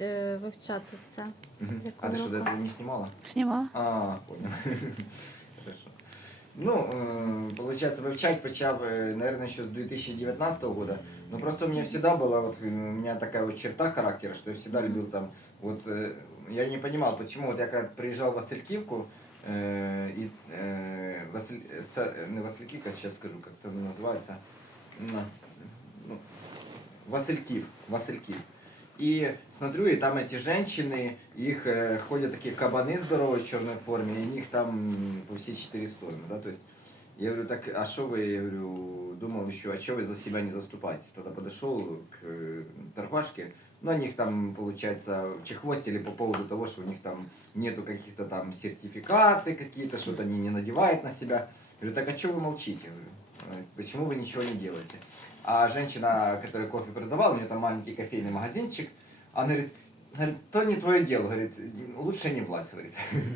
е, вивчати це. А ты что, до урока. этого не снимала? Сніма. А, понял. Ну, э, получается, вивчать почав, э, наверное, еще с 2019 года. Но просто у меня всегда была, вот, э, у меня такая вот черта характера, что я всегда любил там, вот, э, я не понимал, почему, вот я когда приезжал в Василькивку, э, и, э, Василь, э, не Василькивка, сейчас скажу, как это называется, На, ну, Василькив, Василькив. И смотрю, и там эти женщины, их э, ходят такие кабаны здоровые в черной форме, и у них там по все четыре стороны, да, то есть я говорю, так, а что вы, я говорю, думал еще, а что вы за себя не заступаетесь? Тогда подошел к э, торгашке, ну, они их там, получается, чехвостили по поводу того, что у них там нету каких-то там сертификаты какие-то, что-то они не надевают на себя. Я говорю, так а что вы молчите? Говорю, «Э, почему вы ничего не делаете? А женщина, которая кофе продавала, у нее там маленький кофейный магазинчик, она говорит, говорит, то не твое дело, говорит, лучше не власть, говорит.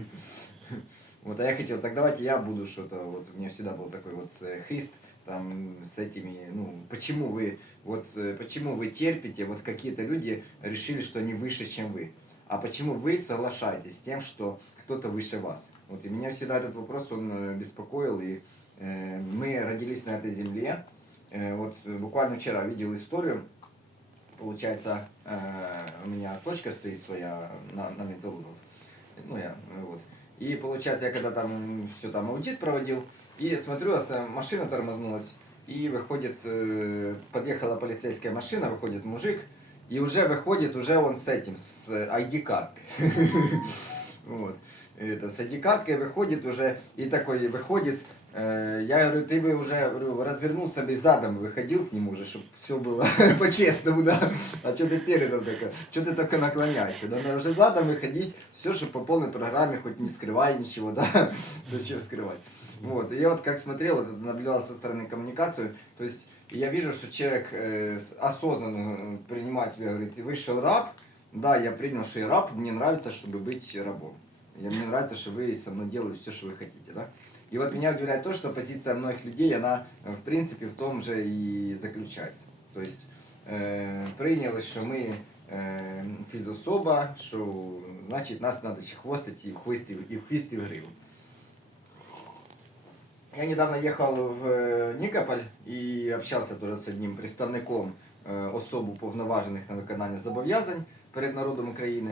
Вот, а я хотел, так давайте я буду что-то, вот у меня всегда был такой вот э, хист, там, с этими, ну, почему вы, вот, э, почему вы терпите, вот какие-то люди решили, что они выше, чем вы, а почему вы соглашаетесь с тем, что кто-то выше вас? Вот, и меня всегда этот вопрос, он э, беспокоил, и э, мы родились на этой земле, вот э, буквально вчера видел историю, получается, э, у меня точка стоит своя на, на металлургов, ну я, э, вот, и получается, я когда там все там аудит проводил, и смотрю, а машина тормознулась, и выходит, э, подъехала полицейская машина, выходит мужик, и уже выходит, уже он с этим, с ID-карткой. Вот. Это, с ID-карткой выходит уже, и такой выходит, э, я говорю, ты бы уже говорю, развернулся бы задом выходил к нему уже, чтобы все было по-честному, да. А что ты передом только, что ты только наклоняешься, да, надо уже задом выходить, все, чтобы по полной программе, хоть не скрывай ничего, да, зачем скрывать. Вот, и я вот как смотрел, наблюдал со стороны коммуникацию, то есть я вижу, что человек э, осознанно э, принимает себя, говорит, вышел раб, да, я принял, что я раб, мне нравится, чтобы быть рабом. И мне нравится, что вы со мной делаете все, что вы хотите, да. И вот меня удивляет то, что позиция многих людей, она э, в принципе в том же и заключается. То есть э, прийняли, що ми е, фізособа, що значить нас треба ще хвостити і в хвості, і в хвісті в гриву. Я недавно ехал в э, Никополь и общался тоже с одним представником э, особу повноважених на виконання зобов'язань перед народом України.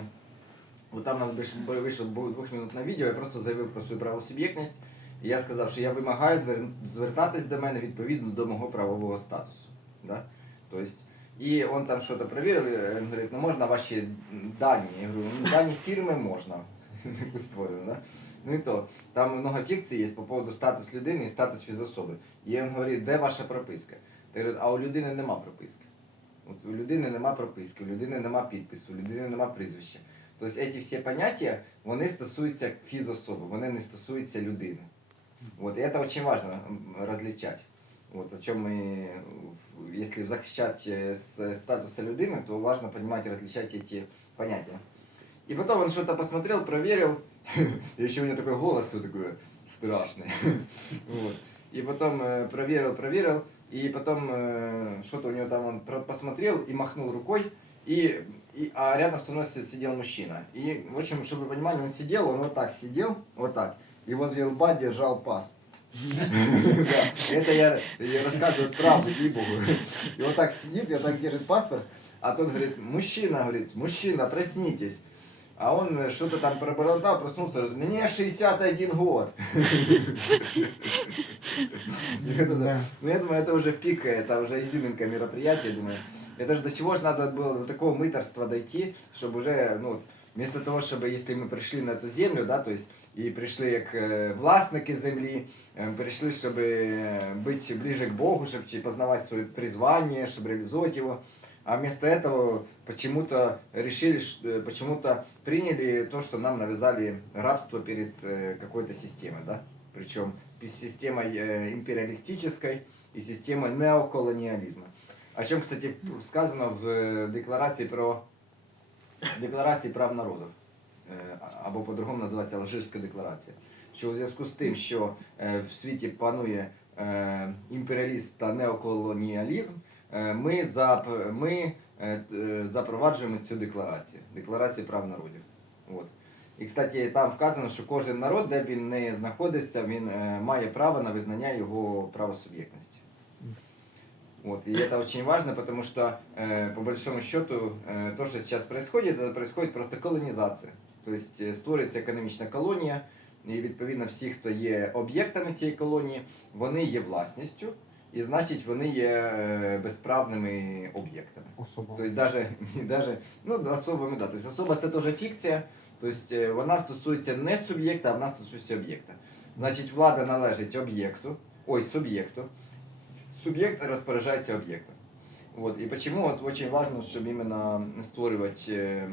От там у нас вийшло- двохмінутне відео, я просто заявив про свою правосуб'єктність. І я сказав, що я вимагаю звертатись до мене відповідно до мого правового статусу. Да? Тобто, і він там щось перевірив, він говорить, ну можна ваші дані. Я говорю, ну дані фірми можна. Створено, да? Ну і то, там много фікцій є по поводу статус людини і статус фізособи. І він говорить, де ваша прописка? Та я говорю, а у людини нема прописки. От у людини нема прописки, у людини нема підпису, у людини нема прізвища. Тобто ці всі поняття, вони стосуються фізособи, вони не стосуються людини. Вот, и это очень важно м, различать. Вот, о чем мы, в- если захищать э, с статуса людины, то важно понимать и различать эти понятия. И потом он что-то посмотрел, проверил, и еще у него такой голос вот такой страшный. Вот. И потом э, проверил, проверил, и потом э, что-то у него там он про- посмотрел и махнул рукой, и, и, а рядом со мной си- сидел мужчина. И, в общем, чтобы вы понимали, он сидел, он вот так сидел, вот так, и возле лба держал паст. Да, Это я, рассказываю правду, ей-богу. И вот так сидит, и вот так держит паспорт, а тот говорит, мужчина, говорит, мужчина, проснитесь. А он э, что-то там пробормотал, проснулся, говорит, мне 61 год. И. Ну, я думаю, это уже пик, это уже изюминка мероприятия, думаю. Это же до чего же надо было до такого мыторства дойти, чтобы уже, ну, вот, вместо того, чтобы, если мы пришли на эту землю, да, то есть, и пришли як е, власники землі, е, пришли, щоб е, быть ближе к Богу, чтобы познавать свое призвание, чтобы реализовать его, а вместо этого почему-то решили, э, почему-то приняли то, что нам навязали рабство перед э, какой-то системой, да, причем системой э, империалистической и системой неоколониализма. О чем, кстати, сказано в э, декларации про декларації прав народів, е, або по-другому називається Алжирська декларація. Що у зв'язку з тим, що в світі панує е, імперіалізм та неоколоніалізм, ми, зап, ми запроваджуємо цю декларацію, декларацію прав народів. От. І, кстати, там вказано, що кожен народ, де б він не знаходився, він має право на визнання його правосуб'єктності. Вот. И это очень важно, потому что, э, по большому счету, э, то, что сейчас происходит, это происходит просто колонізація. Тобто е, створюється економічна колонія, і відповідно всі, хто є об'єктами цієї колонії, вони є власністю, і значить вони є е, безправними об'єктами. Особа. Тобто даже, даже ну, особами, да. Тобто особа це теж фікція, тобто е, вона стосується не суб'єкта, а вона стосується об'єкта. Значить, влада належить об'єкту, ой, суб'єкту. Суб'єкт розпоряджається об'єктом. Вот. І почему вот очень важно, щоб іменно створювати е,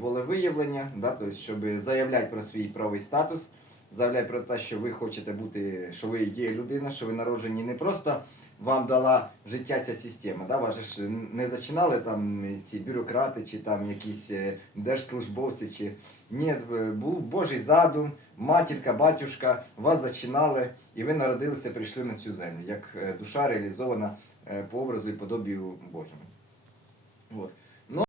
волевиявлення, да, тобто, щоб заявляти про свій правий статус, заявляти про те, що ви хочете бути, що ви є людина, що ви народжені не просто вам дала життя ця система. Да? Вас ж не зачинали там ці бюрократи чи там якісь е, держслужбовці. Чи... Ні, е, був Божий задум, матірка, батюшка, вас зачинали, і ви народилися, прийшли на цю землю, як е, душа реалізована по образу і подобію Божому. От.